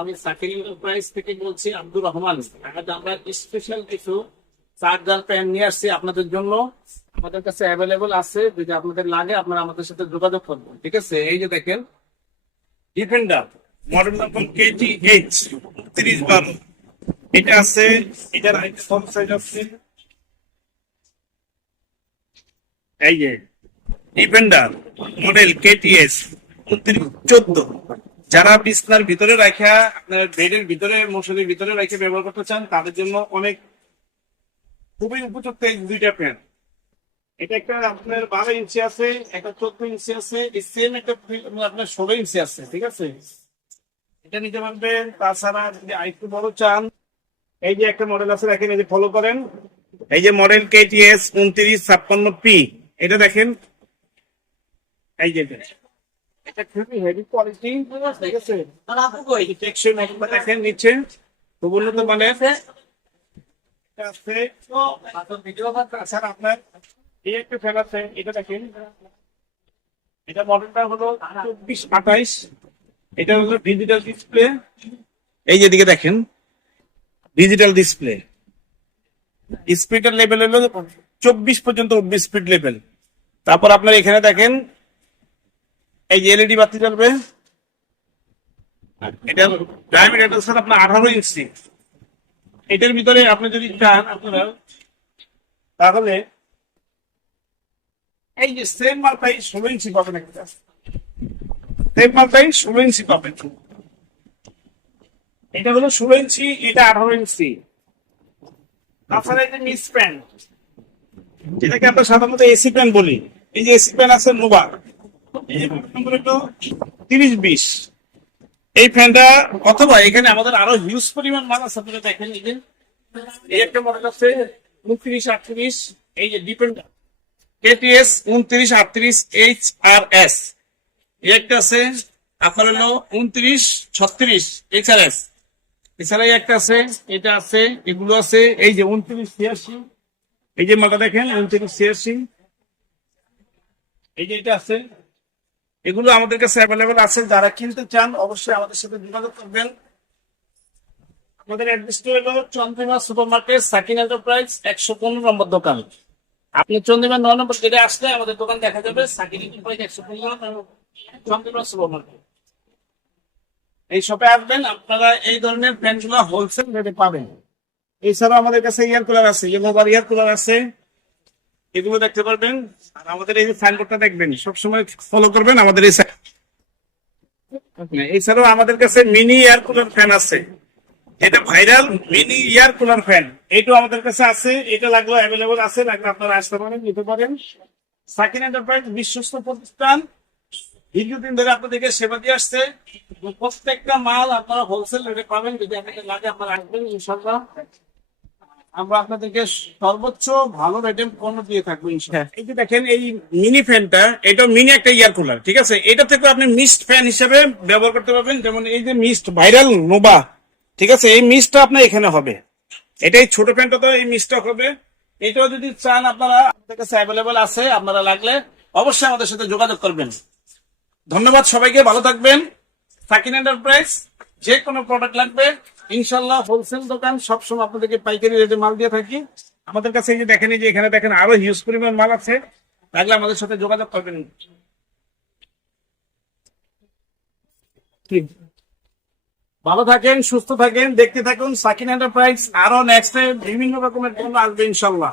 আমি থেকে বলছি, আব্দুর রহমান। আমরা স্পেশাল কিছু চার্জার প্যান নিয়ে আসছি আপনাদের জন্য। আমাদের কাছে অ্যাভেলেবল আছে। যদি আপনাদের লাগে, আপনারা আমাদের সাথে যোগাযোগ করবেন। ঠিক আছে? এই যে দেখেন defender model number KG H তিরিশ বারো। এটা আছে, এটার আছে। এই যে ডিফেন্ডার মডেল কেটিএস চোদ্দ। যারা বিছনার ভিতরে রাখা আপনার বেডের ভিতরে মশারির ভিতরে রেখে ব্যবহার করতে চান, তাদের জন্য অনেক খুবই উপযুক্ত এই দুইটা প্যান এটা একটা আপনার বারো ইঞ্চি আছে, একটা চোদ্দ ইঞ্চি আছে সেম একটা আপনার ষোলো ইঞ্চি আছে, ঠিক আছে? এটা নিতে পারবেন। তাছাড়া যদি আরেকটু বড় চান, এই যে একটা মডেল আছে, দেখেন, এই যে ফলো করেন। এই যে মডেল কেটিএস উনত্রিশ ছাপ্পান্ন পি এটা দেখেন। এই যে এটা। এটা খুবই হেভি কোয়ালিটি ঠিক আছে? এই দেখেন নিচে। খুব উন্নত মানের এটা আপনার এই একটা ফ্যান আছে এটা দেখেন। এটা মডেলটা হলো চব্বিশ আঠাইশ। এটা হলো ডিজিটাল ডিসপ্লে এই যেদিকে দেখেন ডিজিটাল ডিসপ্লে স্পিডের লেভেল হলো চব্বিশ পর্যন্ত স্পিড লেভেল তারপর আপনার এখানে দেখেন এই যে এলইডি বাতি জ্বলবে? এটা ডায়ামিটার হচ্ছে আপনার আঠারো ইঞ্চি এটার ভিতরে আপনি যদি চান আপনারা, তাহলে এই যে সেম মালটাই ষোলো ইঞ্চি পাবেন একটা। সেম মালটাই ষোলো ইঞ্চি পাবেন। এটা হলো ষোলো ইঞ্চি এটা আঠারো ইঞ্চি তাছাড়া এই যে মিস প্যান্ট যেটাকে আমরা সাধারণত এসি প্যান বলি। এই যে এসি প্যান আছে নোভা তিরিশ বিশ। এই ফ্যানটা অথবা এখানে আমাদের আরও হিউজ পরিমাণ মাল আছে, আপনারা দেখেন এই এই একটা মডেল আছে, উনত্রিশ আটত্রিশ, এই যে ডিপেন্ডার কেটিএস উনত্রিশ আটত্রিশ এইচ আর এস এই একটা আছে, আপনার হলো উনত্রিশ ছত্রিশ এইচ আর এস এছাড়া একটা আছে, এটা আছে, এগুলো আছে, এই যে উনত্রিশ ছিয়াশি। এই যে মাথা দেখেন, উনত্রিশ ছিয়াশি। এই যে এটা আছে এগুলো আমাদের কাছে অ্যাভেলেবেল আছে। যারা কিনতে চান, অবশ্যই আমাদের সাথে যোগাযোগ করবেন। আমাদের অ্যাড্রেসটি হলো Chandrima super market Sakin enterprise, একশো পনেরো নম্বর দোকান। আপনি চন্দ্রিমা নয় নম্বর গেটে আসলে আমাদের দোকান দেখা যাবে, সাকিন এন্টারপ্রাইজ একশো পনেরো চন্দ্রিমা সুপার মার্কেট এই শপে আসবেন, আপনারা এই ধরনের ফ্যানগুলো হোলসেল রেটে পাবেন। এছাড়াও আমাদের কাছে ইয়ার কুলার আছে ইয়েলোবার ইয়ার কুলার আছে। এগুলো দেখতে পারবেন। আর আমাদের এই যে সাইনবোর্ডটা দেখবেন সবসময় ফলো করবেন আমাদের এই এছাড়াও আমাদের কাছে মিনি এয়ার কুলার ফ্যান আছে। এটা viral mini air cooler fan এটাও আমাদের কাছে আছে। এটা লাগল অ্যাভেলেবল আছে লাগলে আপনারা আসতে পারেন নিতে পারেন। সাকিন এন্টারপ্রাইজ বিশ্বস্ত প্রতিষ্ঠান। দীর্ঘদিন ধরে আপনাদেরকে সেবা দিয়ে আসছে। প্রত্যেকটা মাল আপনারা হোলসেল রেটে পাবেন। যদি আপনাদের লাগে আপনারা আসবেন ইনশাল্লাহ আমরা আপনাদেরকে সর্বোচ্চ ভালো রেটে পণ্য দিয়ে থাকব এই যে দেখেন এই মিনি ফ্যানটা এটা মিনি একটা ইয়ার কুলার ঠিক আছে? এটা থেকে আপনি মিস্ট ফ্যান হিসেবে ব্যবহার করতে পারবেন। যেমন এই যে মিস্ট ভাইরাল নোবা ঠিক আছে? এই মিস্টটা আপনার এখানে হবে। এটা এই ছোট ফ্যানটা তো এই মিস্টটা হবে। এটাও যদি চান আপনারা আমাদের কাছে অ্যাভেলেবল আছে আপনারা লাগলে অবশ্যই আমাদের সাথে যোগাযোগ করবেন। ধন্যবাদ সবাইকে ভালো থাকবেন। সাকিন এন্টারপ্রাইজ যে কোনো প্রোডাক্ট লাগবে ইনশাল্লাহ হোলসেল দোকান সবসময় আপনাদেরকে পাইকারি রেটে মাল দিয়ে থাকি। আমাদের কাছে এই যে দেখেন যে এখানে দেখেন আরও হিউজ পরিমাণ মাল আছে। লাগলে আমাদের সাথে যোগাযোগ করবেন। ভালো থাকেন, সুস্থ থাকেন, দেখতে থাকুন। সাকিন এন্টারপ্রাইজ আরও নেক্সট বিভিন্ন রকমের পণ্য আসবে ইনশাল্লাহ